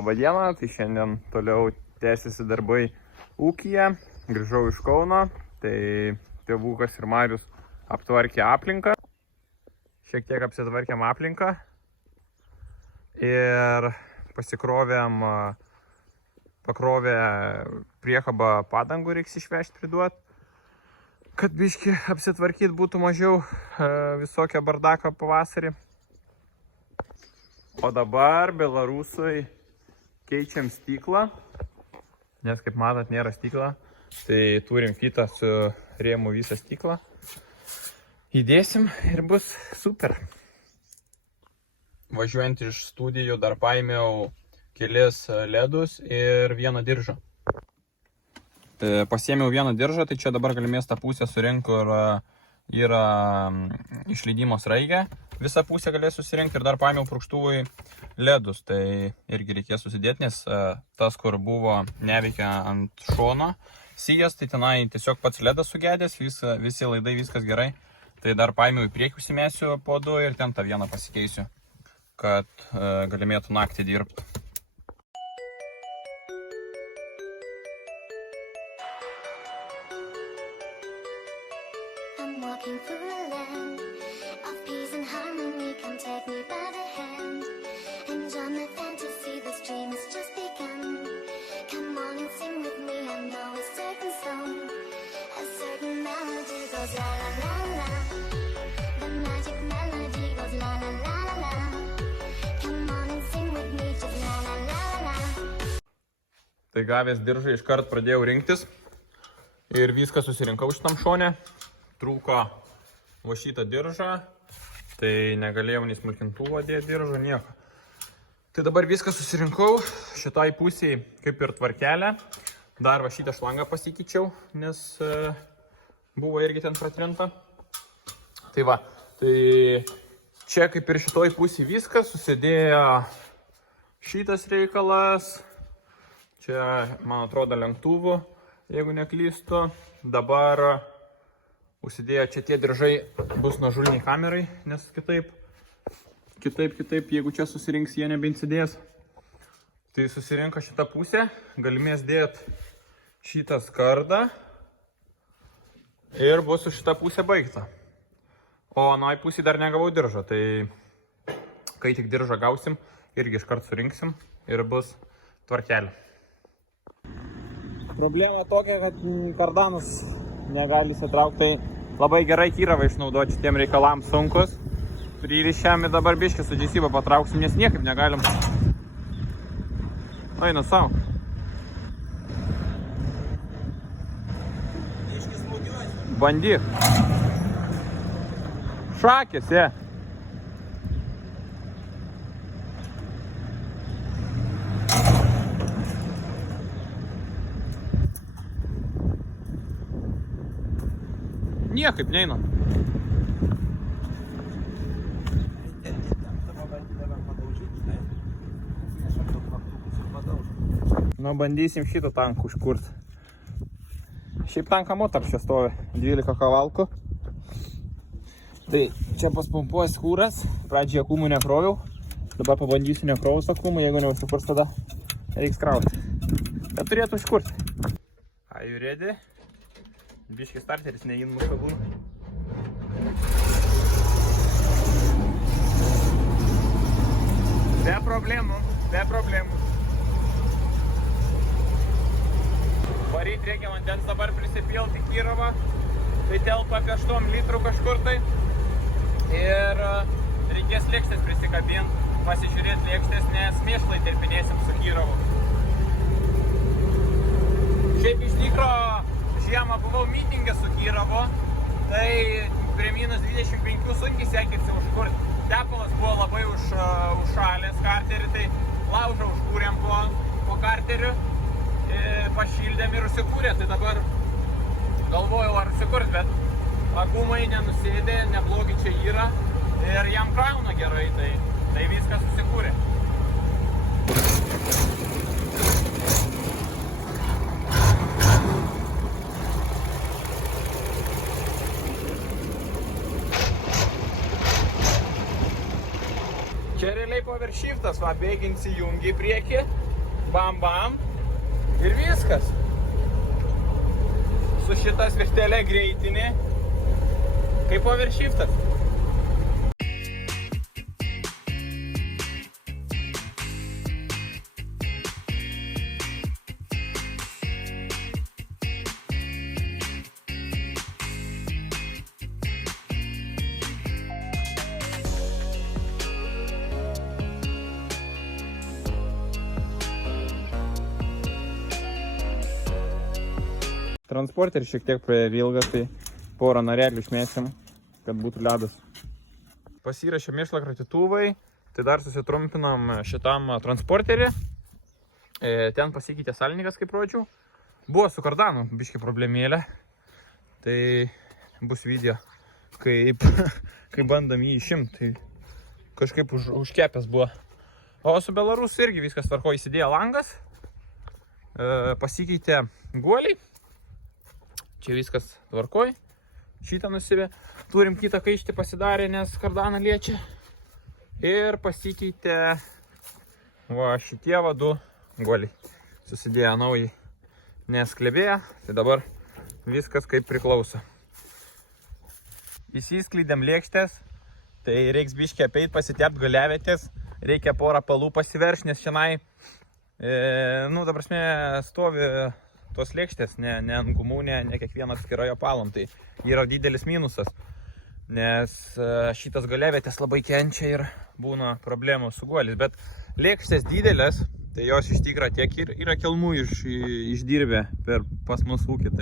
Labadiena, tai šiandien toliau tęsiasi darbai ūkyje. Grįžau iš Kauno, tai tėvukas ir Marius aptvarkė aplinką. Šiek tiek apsitvarkėm aplinką ir pakrovė priekabą padangų, reiks išvežti priduoti, kad biškį apsitvarkyti būtų mažiau visokią bardaką pavasarį. O dabar Belarusui keičiam stiklą, nes kaip matot nėra stikla, tai turim kitą su rėmu visą stiklą. Įdėsim ir bus super. Važiuojant iš studijų dar paėmiau kelis ledus ir vieną diržą. Pasiėmiau vieną diržą, tai čia dabar galimės tą pusę surinkti, kur yra išleidimo sraigė. Visą pusę galės susirinkti ir dar paėmiau purkštuvui ledus, tai irgi reikės susidėti, nes tas, kur buvo neveikia ant šono sijas, tai tenai tiesiog pats ledas sugedęs, visi laidai, viskas gerai. Tai dar paėmiau į priekį užsimėsiu po du ir ten tą vieną pasikeisiu, kad galimėtų naktį dirbti. Tai gavęs diržą iškart pradėjau rinktis ir viską susirinkau šitam šone. Trūko va šitą diržą, tai negalėjau nei smulkintuvo dėti diržą, nieko. Tai dabar viską susirinkau, šitai pusiai kaip ir tvarkelė. Dar va šitą šlangą pasikeičiau, nes buvo irgi ten pratrinta. Tai va, tai čia kaip ir šitoj pusiai viskas, susidėjo šitas reikalas. Čia, man atrodo, lenktuvų, jeigu neklystu. Dabar užsidėjo čia tie diržai bus nuožulniai kamerai, nes kitaip, jeigu čia susirinks, jie nebeinsidės. Tai susirinko šitą pusę, galimės dėti šitą skardą ir bus su šitą pusę baigta. O anai pusį dar negavau diržą, tai kai tik diržą gausim, irgi iškart surinksim ir bus tvarkelė. Problema tokia, kad kardanas negali įsitraukti, tai labai gerai kyravą išnaudoti šitiem reikalams sunkus. Pririšiam ir dabar biškį su džesybą patrauksim, nes niekaip negalim. Eina savo. Bandyk. Šakės, jie. Niekaip neina. Nu, bandysim šitą tankų užkurti. Šiaip tanką motap čia stovi 12 kavalkų. Tai čia paspumpuos kūras. Pradžioje kūmų nekroviau. Dabar pabandysiu nekrovus tą kūmų, jeigu neužsikurs, tada reiks krauti. Bet turėtų užkurti. Are you ready? Biškis starteris neįmuša būna. Be problemų. Varyt reikia vandens dabar prisipilti Kirovą. Tai telpa apie 8 litrų kažkur tai. Ir reikės lėkštės prisikabinti, pasižiūrėti lėkštės, nes mėšlai terpinėsim su Kirovu. Šiaip iš tikro žiemą buvau mitingę su Kirovu, tai prie -25 sunkiai sekėsi užkurti. Tepalas buvo labai užšalęs karterį, tai laužą užkūrėm po karteriu, pašildėm ir užsikūrė. Tai dabar galvojau ar užsikurt, bet agumai nenusėdė, neblogi čia yra ir jam krauna gerai, tai viskas susikūrė. Čia realiai power shiftas, va, bėginsi jungi į priekį bam bam ir viskas. Su šita svirtelė greitinė, kaip overshiftas. Transporteris šiek tiek praėjo ilgas, tai porą narelių išmėsim, kad būtų ledas. Pasirašė mėšlą kratytuvai, tai dar susitrumpinam šitam transporterį. Ten pasikeitė salininkas, kaip rodžiau. Buvo su kardanu biški problemėlė. Tai bus video, kaip bandam jį išimti. Tai kažkaip užkepęs buvo. O su Belarus irgi viskas tvarko, įsidėjo langas. Pasikeitė guoliai. Čia viskas tvarkoj. Šitą nusivė. Turim kitą kaištį pasidarę, nes kardaną liečia. Ir pasikeitė va šitie du guoliai. Susidėjo naujai, nes klebėjo. Tai dabar viskas kaip priklauso. Įsiskleidėm lėkštės. Tai reiks biškį apeit, pasitept galiavietės. Reikia porą palų pasiverš, nes šiandien, ta prasme, stovi tos lėkštės, ne ant gumų, ne kiekvieną atskirojo palom. Tai yra didelis minusas, nes šitas galiavietės labai kenčia ir būna problemų su guolis. Bet lėkštės didelės, tai jos iš tikrą tiek ir yra kelmų išdirbę pas mus ūkį.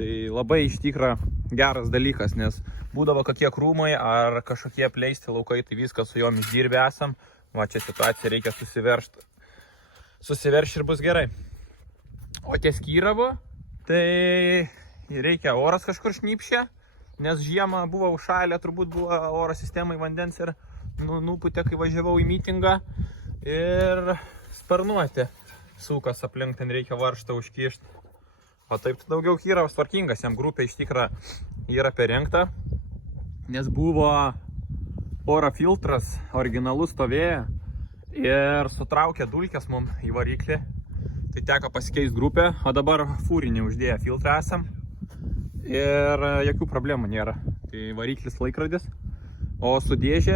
Tai labai iš tikrą geras dalykas, nes būdavo kokie krūmai ar kažkokie pleisti laukai, tai viskas su jom išdirbę esam. Va čia situacija, reikia susiverš ir bus gerai. O ties Kyravo, tai reikia oras kažkur šnypšė, nes žiemą buvo užšalę, turbūt buvo oro sistemai vandens ir nuputė, kai važiavau į mitingą. Ir sparnuoti sukas aplink, ten reikia varštą užkišti. O taip daugiau Kyravas tvarkingas, jam grupė iš tikrą yra perrengta, nes buvo oro filtras originalus stovėjo ir sutraukė dulkes mum į variklį. Tai teko pasikeisti grupę, o dabar fūrinį uždėję filtrą esam ir jokių problemų nėra. Tai variklis laikrodis, o su dėžė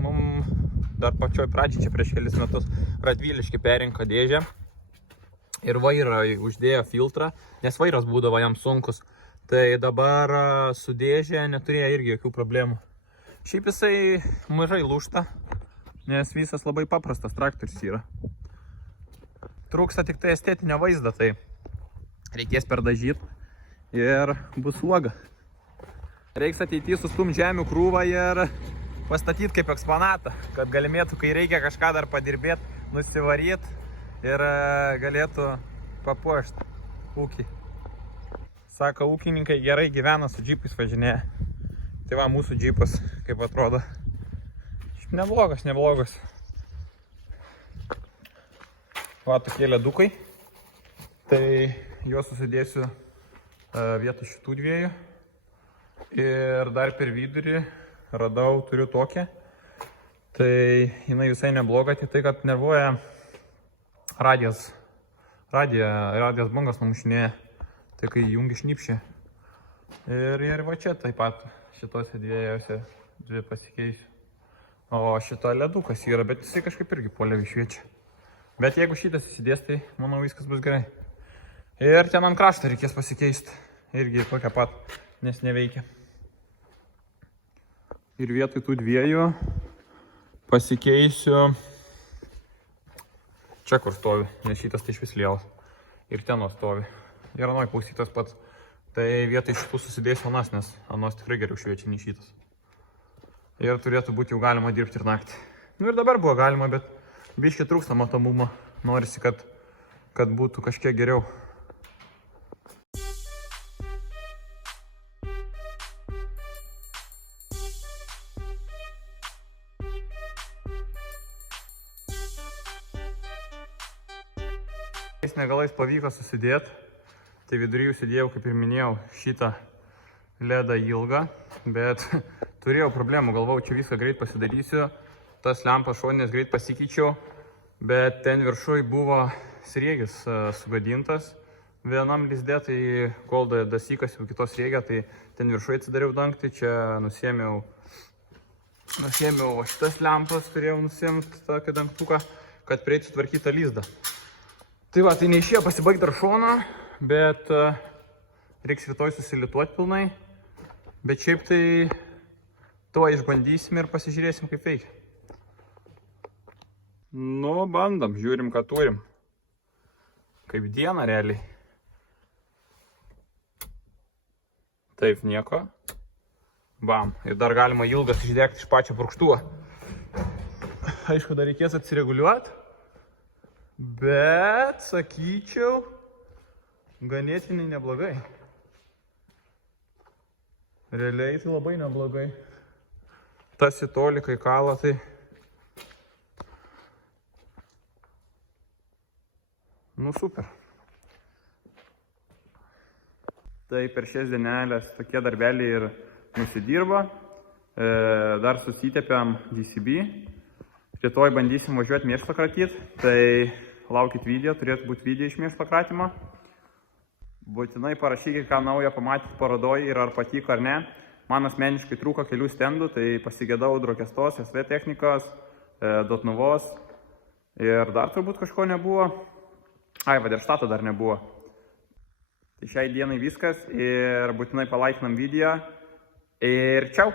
mums dar pačioj pradžiai, čia prieš kelis metus, Radviliški perrinko dėžę ir vairą uždėjo filtrą, nes vairas būdavo jam sunkus. Tai dabar su dėžė neturėjo irgi jokių problemų. Šiaip jisai mažai lūžta, nes visas labai paprastas traktorius yra. Trūksta tik tai estetinio vaizdo, tai reikės perdažyti ir bus uoga. Reiks ateityje sustum žemių krūvą ir pastatyti kaip eksponatą, kad galimėtų, kai reikia kažką dar padirbėti, nusivaryti ir galėtų papuošti ūkį. Sako, ūkininkai gerai gyvena, su džipais važinėja. Tai va, mūsų džipas, kaip atrodo. Neblogas. Va, tokie ledukai. Tai juos susidėsiu vietoj šitų dviejų. Ir dar per vidurį turiu tokią. Tai jinai visai nebloga, tik tai, kad nervuoja radijas bangos numušinėja. Tai kai jungi šnypšė. Ir va čia taip pat šitose dviejose dvi pasikeisiu. O šito ledukas yra, bet jisai kažkaip irgi poliavi šviečia. Bet jeigu šitas įsidės, tai manau viskas bus gerai. Ir ten ant krašto reikės pasikeisti. Irgi tokia pat, nes neveikia. Ir vietoj tų dviejų pasikeisiu čia, kur stovi, nes šitas tai iš vis lielas. Ir ten stovi. Ir anoj klausytas pats. Tai vietoj šitų susidėsiu anas, nes anos tikrai geriau šviečia nei šitas. Ir turėtų būti jau galima dirbti ir naktį. Nu ir dabar buvo galima, bet biškį trūksta matomumo. Norisi, kad būtų kažkiek geriau. Negalais pavyko susidėti. Tai vidury užsidėjau, kaip ir minėjau, šitą ledą ilgą, bet turėjau problemų, galvau, čia viską greit pasidarysiu, tas lempas šoninės greit pasikeičiau, bet ten viršui buvo sriegis sugadintas. Vienam lizdė, tai kol dasykas jau kitos sriegė, tai ten viršui atsidariau dangtį, čia nusėmiau šitas lempas, turėjau nusimti tokį dangtuką, kad prieitų sutvarkyti tą lizdą. Tai va, tai neišėjo pasibaigti dar šoną, bet reiks rytoj susilituoti pilnai. Bet šiaip tai tuo išbandysim ir pasižiūrėsim, kaip veikia. Nu, bandam, žiūrim, ką turim. Kaip diena realiai. Taip, nieko. Bam. Ir dar galima ilgas išdegti iš pačio purkštuvo. Aišku, dar reikės atsireguliuoti. Bet, sakyčiau, ganėtinai neblogai. Realiai tai labai neblogai. Tas į tolį, kai kala, tai... Nu, super. Tai per šias dienelės tokie darbeliai ir nusidirba. Dar susitėpiam GCB. Rytoj bandysim važiuoti mėšlą kratyti. Tai laukit video, turėtų būti video iš mėšlą kratymo. Būtinai parašykit, ką naujo pamatyti parodoj ir ar patiko ar ne. Man asmeniškai trūko kelių stendų, tai pasigėdau Drokestos, SV technikos, Dotnuvos ir dar turbūt kažko nebuvo. Ai, Vaderštato dar nebuvo. Tai šiai dienai viskas ir būtinai palaikinam video ir čiau!